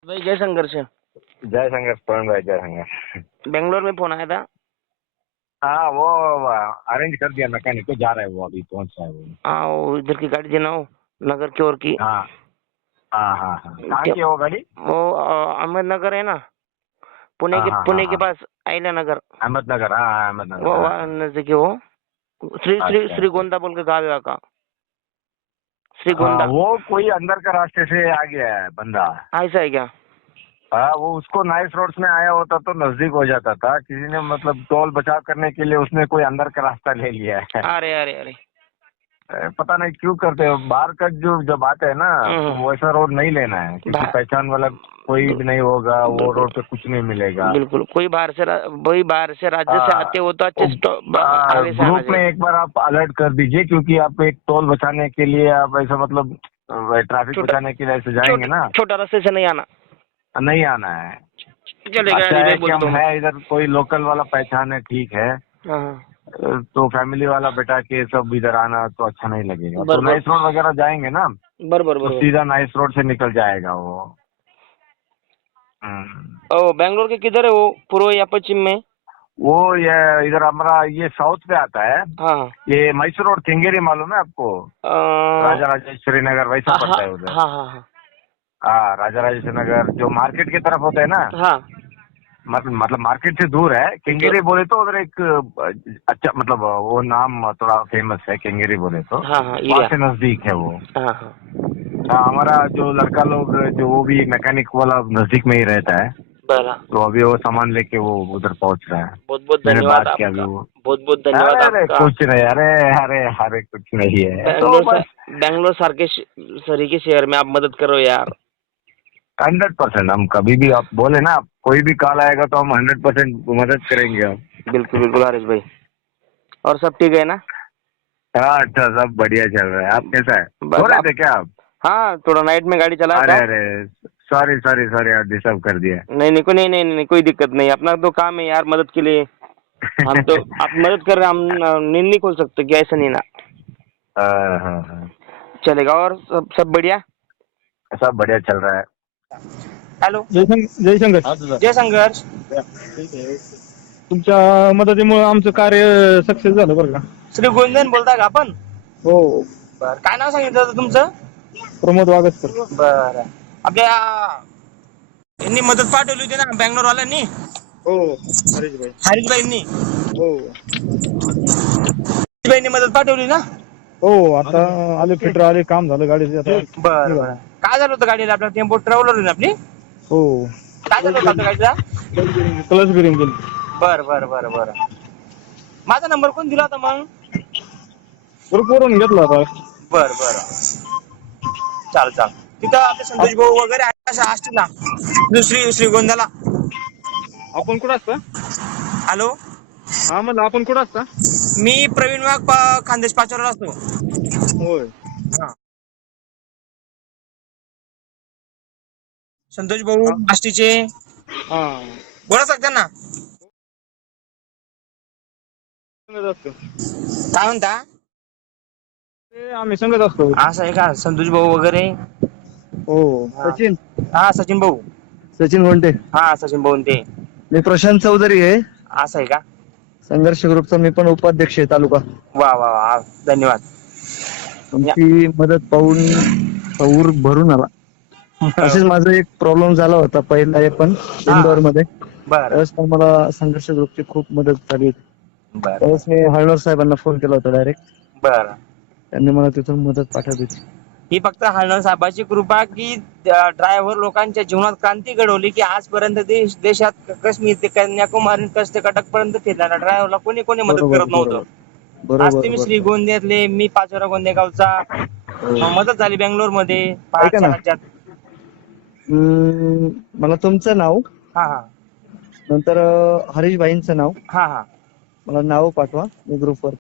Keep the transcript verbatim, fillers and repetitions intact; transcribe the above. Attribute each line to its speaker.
Speaker 1: भाई जय संघर्ष।
Speaker 2: जय संघर्ष प्रवीण भाई, जय संघर्ष।
Speaker 1: बेंगलोर में फोन आया था।
Speaker 2: हाँ, वो अरेंज कर दिया मैकेनिक को, जा रहा है वो, अभी पहुंच रहा है वो।
Speaker 1: हाँ वो इधर की गाड़ी देना हो, नगर की ओर की।
Speaker 2: हाँ हाँ हाँ हाँ, कहाँ की है वो गाड़ी?
Speaker 1: वो अ, अहमदनगर है ना, पुणे
Speaker 2: हाँ
Speaker 1: के
Speaker 2: हाँ हाँ
Speaker 1: पुणे के
Speaker 2: हाँ,
Speaker 1: पास अहिल्या नगर।
Speaker 2: अहमदनगर। हाँ हाँ,
Speaker 1: वो
Speaker 2: अहमदनगर। हाँ
Speaker 1: वहाँ
Speaker 2: हाँ।
Speaker 1: नजदीक है वो। श्री श्री
Speaker 2: अच्छा अच्छा।
Speaker 1: श्रीगोंदा बोल के गाँव है वहाँ का।
Speaker 2: हाँ,
Speaker 1: श्रीगोंदा।
Speaker 2: वो कोई अंदर का रास्ते से आ गया है बंदा।
Speaker 1: ऐसा है क्या?
Speaker 2: हाँ, वो उसको नाइस रोड्स में आया होता तो नजदीक हो जाता था, किसी ने मतलब टोल बचाव करने के लिए उसने कोई अंदर का रास्ता ले लिया है।
Speaker 1: अरे अरे अरे।
Speaker 2: पता नहीं क्यों करते हो, बाहर का जो जब आते हैं ना तो
Speaker 1: हम्म,
Speaker 2: वैसा रोड नहीं लेना है, क्योंकि
Speaker 1: भा-
Speaker 2: पहचान वाला कोई भी नहीं होगा, वो
Speaker 1: बिल्कुल
Speaker 2: रोड पे कुछ नहीं मिलेगा।
Speaker 1: बिल्कुल। कोई बाहर से रा- वही बाहर से राज्य से आते हो तो अच्छे स्टॉप आगे से आना
Speaker 2: ग्रुप में
Speaker 1: चाहिए।
Speaker 2: एक बार आप अलर्ट कर दीजिए, क्योंकि आप एक टोल बचाने के लिए आप ऐसा मतलब ट्रैफिक
Speaker 1: छोटा
Speaker 2: बचाने के लिए ऐसे जाएंगे
Speaker 1: छोटा
Speaker 2: ना,
Speaker 1: छोटा रास्ते से नहीं आना।
Speaker 2: नहीं आना है।
Speaker 1: चलेगा
Speaker 2: अच्छा
Speaker 1: हरी भाई,
Speaker 2: है कि
Speaker 1: बोल
Speaker 2: हम
Speaker 1: दूंगा।
Speaker 2: है इधर, कोई लोकल वाला पहचान है, ठीक है।
Speaker 1: हाँ
Speaker 2: तो फैमिली वाला बेटा के सब इधर आना तो अच्छा नहीं लगेगा, तो
Speaker 1: बरोबर
Speaker 2: नाइस रोड वगैरह जाएंगे ना
Speaker 1: बरोबर
Speaker 2: तो
Speaker 1: बरोबर।
Speaker 2: सीधा नाइस रोड से निकल जाएगा वो। हम्म।
Speaker 1: ओ बेंगलोर के किधर है वो, पूर्व या पश्चिम में?
Speaker 2: वो ये इधर हमारा ये साउथ पे आता है।
Speaker 1: हाँ
Speaker 2: ये मैसूर रोड केंगेरी मालूम है आपको?
Speaker 1: अ,
Speaker 2: राजा राजेश्वरी नगर वैसा
Speaker 1: हाँ
Speaker 2: पड़ता है उधर।
Speaker 1: हाँ हाँ हाँ
Speaker 2: हाँ, राजा राजेश्वरी नगर जो मार्केट की तरफ होता है ना,
Speaker 1: हाँ।
Speaker 2: मतलब मतलब मार्केट से दूर है।
Speaker 1: जो
Speaker 2: केंगेरी बोले तो उधर एक अ, अच्छा मतलब वो नाम थोड़ा फेमस है, केंगेरी बोले तो
Speaker 1: हाँ हाँ
Speaker 2: वहाँ
Speaker 1: एरिया।
Speaker 2: से नजदीक है वो।
Speaker 1: हाँ हाँ
Speaker 2: हाँ, हमारा जो लड़का लोग जो वो भी मैकेनिक वाला नजदीक में ही रहता है,
Speaker 1: बरा।
Speaker 2: तो अभी वो सामान लेके वो उधर पहुंच रहा है।
Speaker 1: बहुत बहुत
Speaker 2: मैंने
Speaker 1: धन्यवाद
Speaker 2: बात किया अभी
Speaker 1: आपका।
Speaker 2: वो।
Speaker 1: बहुत बहुत धन्यवाद
Speaker 2: अरे अरे
Speaker 1: आपका।
Speaker 2: कुछ नहीं, अरे अरे अरे कुछ नहीं है तो
Speaker 1: बेंगलोर सा
Speaker 2: बस।
Speaker 1: बेंगलोर सारखे श- सरीके शहर में आप मदद करो यार।
Speaker 2: हंड्रेड परसेंट हम कभी भी, आप बोले ना, आप कोई भी कॉल आएगा तो हम हंड्रेड परसेंट मदद करेंगे हम।
Speaker 1: बिल्कुल बिल्कुल हरीश भाई। और सब ठीक है ना?
Speaker 2: हाँ, अच्छा, सब बढ़िया चल रहा है। आप कैसा है? सो
Speaker 1: बस
Speaker 2: रहे
Speaker 1: आप।
Speaker 2: थे क्या आप?
Speaker 1: हाँ थोड़ा नाइट में गाड़ी चलाया
Speaker 2: अरे
Speaker 1: था।
Speaker 2: अरे, सॉरी सॉरी सॉरी यार, डिस्टर्ब कर दिया।
Speaker 1: नहीं नहीं कोई नहीं नहीं नहीं कोई दिक्कत नहीं, अपना तो काम है यार मदद के लिए। हम तो आप मदद कर रहे हैं, हम नींद नहीं खोल सकते क्या? ऐसा नहीं ना।
Speaker 2: हाँ हाँ हाँ,
Speaker 1: चलेगा। और सब सब बढ़िया?
Speaker 2: सब बढ़िया चल रहा है।
Speaker 1: हॅलो
Speaker 3: जयशंकर जयशंकर
Speaker 1: जय संघर्ष।
Speaker 3: तुमच्या मदतीमुळे आमचं कार्य सक्सेस झालं बरं का.
Speaker 1: श्री गोंदन बोलता का आपण?
Speaker 3: हो,
Speaker 1: बर काय नाव सांगितलं होतं तुमचं?
Speaker 3: प्रमोद वागसकर.
Speaker 1: बर. आपल्या यांनी मदत पाठवली होती ना बँगलोर वाल्यांनी,
Speaker 3: हो, हरीश भाई.
Speaker 1: हरीशबाईंनी.
Speaker 3: हो
Speaker 1: हरीशबाईंनी मदत पाठवली ना?
Speaker 3: हो, आता आले, फिटर आले, काम झालं गाडीचं आता.
Speaker 1: बर
Speaker 3: निघालो.
Speaker 1: बर. काय झालं होतं गाडीला? आपल्या टेम्पो ट्रॅव्हलर होती ना आपली?
Speaker 3: हो,
Speaker 1: काय झालं होतं आपल्या गाडीला?
Speaker 3: क्लच बिरिंग गेली.
Speaker 1: बर बर बर बर. माझा नंबर कोण दिला होता मग?
Speaker 3: ग्रुपवरून घेतला होता.
Speaker 1: बर बर. चाल चाल. तिथं आपले संतोष भाऊ वगैरे आहे अशा असतील ना श्री श्रीगोंद्याला.
Speaker 3: आपण कुठं असता?
Speaker 1: हॅलो,
Speaker 3: हा, म्हणलं आपण कुठं असता?
Speaker 1: मी प्रवीण वाघ पा- खानदेश पाचोऱ्याला असतो.
Speaker 3: होय.
Speaker 1: हा. संतोष भाऊ
Speaker 3: हा
Speaker 1: आष्टीचे
Speaker 3: हा.
Speaker 1: बोला सर ना.
Speaker 3: संगत असतो.
Speaker 1: काय म्हणता?
Speaker 3: ते आम्ही संगत असतो.
Speaker 1: असं आहे का? संतोष भाऊ वगैरे.
Speaker 3: हो,
Speaker 1: हा
Speaker 3: सचिन
Speaker 1: हा, सचिन भाऊ.
Speaker 3: सचिन वंटे.
Speaker 1: हा सचिन भाऊ ते.
Speaker 3: मी प्रशांत चौधरी आहे,
Speaker 1: असं आहे का?
Speaker 3: संघर्ष ग्रुपचा मी पण उपाध्यक्ष आहे तालुका.
Speaker 1: वा वा वा, धन्यवाद. या.
Speaker 3: तुमची मदत पाहून सौर भरून आला. असेच माझा एक प्रॉब्लेम झाला होता पहिला पण
Speaker 1: हा
Speaker 3: इंदोर मध्ये,
Speaker 1: बर
Speaker 3: त्यावेळेस पण मला संघर्ष ग्रुपची खूप मदत झाली.
Speaker 1: बर
Speaker 3: त्यावेळेस मी हळणर साहेबांना फोन केला होता डायरेक्ट,
Speaker 1: बर.
Speaker 3: त्यांनी मला तिथून मदत पाठवली.
Speaker 1: ही फक्त हळणर साहेबाची कृपा की ड्रायव्हर लोकांच्या जीवनात क्रांती घडवली, की आजपर्यंत देश देशात काश्मीर ते कन्याकुमारी कस ते कटक पर्यंत फिरणारा ड्रायव्हरला कोणी कोणी मदत
Speaker 3: बरोबर
Speaker 1: करत नव्हतं.
Speaker 3: बरोबर
Speaker 1: आज
Speaker 3: बरोबर
Speaker 1: तुम्ही
Speaker 3: बरोबर.
Speaker 1: श्रीगोंद्यातले, मी पाचोरा गोंदेगावचा.
Speaker 3: हो.
Speaker 1: मदत झाली बेंगलोर मध्ये,
Speaker 3: ऐका
Speaker 1: बाहेरच्या
Speaker 3: ना,
Speaker 1: राज्यात.
Speaker 3: हम्म, मला तुमचं नाव,
Speaker 1: हा हा
Speaker 3: नंतर हरीश भाईंचं नाव,
Speaker 1: हा हा.
Speaker 3: मला नाव पाठवा, मी ग्रुपवर